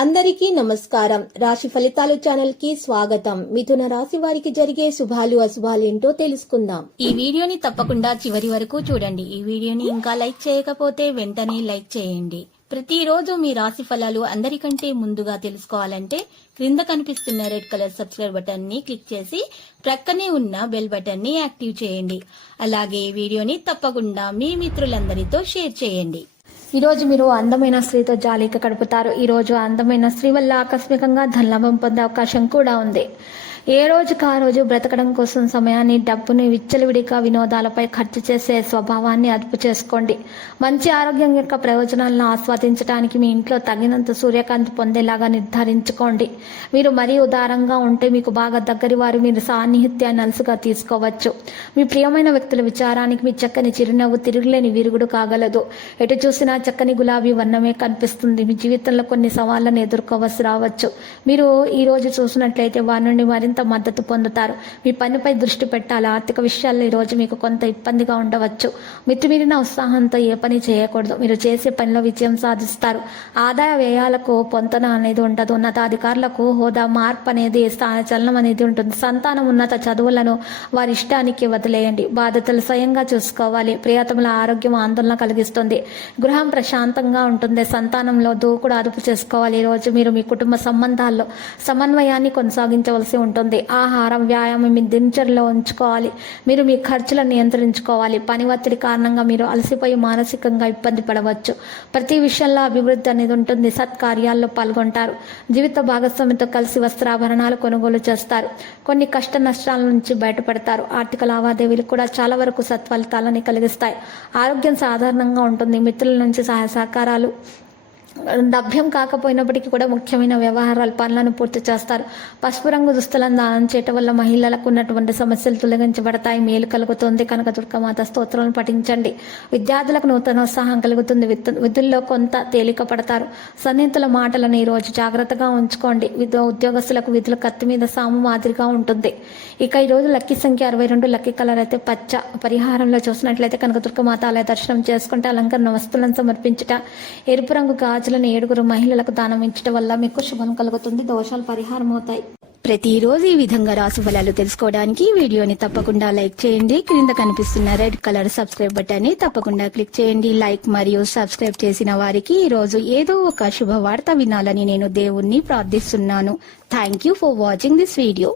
అందరికీ నమస్కారం. రాశి ఫలితాలు ఛానల్ కి స్వాగతం. మిథున రాశి వారికి జరిగే శుభాలు అశుభాలు ఏంటో తెలుసుకుందాం. ఈ వీడియోని తప్పకుండా చివరి వరకు చూడండి. ఈ వీడియోని ఇంకా లైక్ చేయకపోతే వెంటనే లైక్ చేయండి. ప్రతిరోజు మీ రాశి ఫలాలు అందరికంటే ముందుగా తెలుసుకోవాలంటే క్రింద కనిపిస్తున్న రెడ్ కలర్ సబ్స్క్రైబ్ బటన్ ని క్లిక్ చేసి ప్రక్కనే ఉన్న బెల్ బటన్ ని యాక్టివ్ చేయండి. అలాగే ఈ వీడియోని తప్పకుండా మీ మిత్రులందరితో షేర్ చేయండి. ఈ రోజు మీరు అందమైన స్త్రీతో జాలీక గడుపుతారు. ఈ రోజు అందమైన స్త్రీ వల్ల ఆకస్మికంగా ధనలాభం పొందే అవకాశం కూడా ఉంది. ఏ రోజుకు ఆ రోజు బ్రతకడం కోసం సమయాన్ని, డబ్బుని విచ్చలవిడిగా వినోదాలపై ఖర్చు చేసే స్వభావాన్ని అదుపు చేసుకోండి. మంచి ఆరోగ్యం యొక్క ప్రయోజనాలను ఆస్వాదించడానికి మీ ఇంట్లో తగినంత సూర్యకాంతి పొందేలాగా నిర్ధారించుకోండి. మీరు మరీ ఉదారంగా ఉంటే మీకు బాగా దగ్గరి వారు మీరు సాన్నిహిత్యాన్ని అలసుగా తీసుకోవచ్చు. మీ ప్రియమైన వ్యక్తుల విచారానికి మీ చక్కని చిరునవ్వు తిరుగులేని విరుగుడు కాగలదు. ఎటు చూసినా చక్కని గులాబీ వర్ణమే కనిపిస్తుంది. మీ జీవితంలో కొన్ని సవాళ్లను ఎదుర్కోవలసి రావచ్చు. మీరు ఈ రోజు చూసినట్లయితే వారి నుండి మరింత మద్దతు పొందుతారు. మీ పనిపై దృష్టి పెట్టాలి. ఆర్థిక విషయాల్లో ఈ రోజు మీకు కొంత ఇబ్బందిగా ఉండవచ్చు. మితిమీరిన ఉత్సాహంతో ఏ పని చేయకూడదు. మీరు చేసే పనిలో విజయం సాధిస్తారు. ఆదాయ వ్యయాలకు పొంతన అనేది ఉండదు. ఉన్నతాధికారులకు హోదా మార్పు అనేది, స్థానచలనం అనేది ఉంటుంది. సంతానం ఉన్నత చదువులను వారి ఇష్టానికి వదిలేయండి. బాధ్యతలు స్వయంగా చూసుకోవాలి. ప్రియతముల ఆరోగ్యం ఆందోళన కలిగిస్తుంది. గృహం ప్రశాంతంగా ఉంటుంది. సంతానంలో దూకుడు అదుపు చేసుకోవాలి. ఈ రోజు మీరు మీ కుటుంబ సంబంధాల్లో సమన్వయాన్ని కొనసాగించవలసి ఉంటుంది. ఆహారం, వ్యాయామం మీ దినచర్యలో ఉంచుకోవాలి. మీరు మీ ఖర్చులను నియంత్రించుకోవాలి. పని ఒత్తిడి కారణంగా మీరు అలసిపోయి మానసికంగా ఇబ్బంది పడవచ్చు. ప్రతి విషయంలో అభివృద్ధి అనేది ఉంటుంది. సత్కార్యాల్లో పాల్గొంటారు. జీవిత భాగస్వామితో కలిసి వస్త్రాభరణాలు కొనుగోలు చేస్తారు. కొన్ని కష్ట నష్టాల నుంచి బయటపడతారు. ఆర్థిక లావాదేవీలు కూడా చాలా వరకు సత్ఫలితాలని కలిగిస్తాయి. ఆరోగ్యం సాధారణంగా ఉంటుంది. మిత్రుల నుంచి సహాయ సహకారాలు లభ్యం కాకపోయినప్పటికీ కూడా ముఖ్యమైన వ్యవహారాల పనులను పూర్తి చేస్తారు. పసుపు రంగు దుస్తులను దానం చేయటం వల్ల మహిళలకు ఉన్నటువంటి సమస్యలు తొలగించబడతాయి. మేలు కలుగుతుంది. కనుక దుర్గమాత స్తోత్రాలను పఠించండి. విద్యార్థులకు నూతన ఉత్సాహం కలుగుతుంది. విధుల్లో కొంత తేలిక పడతారు. సన్నిహితుల మాటలను ఈ రోజు జాగ్రత్తగా ఉంచుకోండి. ఉద్యోగస్తులకు విధుల కత్తి మీద సాము మాదిరిగా ఉంటుంది. ఇక ఈ రోజు లక్కీ సంఖ్య 62, లక్కీ కలర్ అయితే పచ్చ. పరిహారంలో చూసినట్లయితే కనుక దుర్గమాత ఆలయ దర్శనం చేసుకుంటే అలంకరణ వస్తువులను సమర్పించుట, ఎరుపు రంగు గాజులను 7 మహిళలకు దానం ఇచ్చడం వల్ల మీకు శుభం కలుగుతుంది. దోషాలు పరిహారం అవుతాయి. ప్రతిరోజు ఈ విధంగా రాశి ఫలాలు తెలుసుకోవడానికి వీడియోని తప్పకుండా లైక్ చేయండి. క్రింద కనిపిస్తున్న రెడ్ కలర్ సబ్స్క్రైబ్ బటన్ ని తప్పకుండా క్లిక్ చేయండి. లైక్ మరియు సబ్స్క్రైబ్ చేసిన వారికి ఈ రోజు ఏదో ఒక శుభవార్త వినాలని నేను దేవుణ్ణి ప్రార్థిస్తున్నాను. Thank you for watching this video.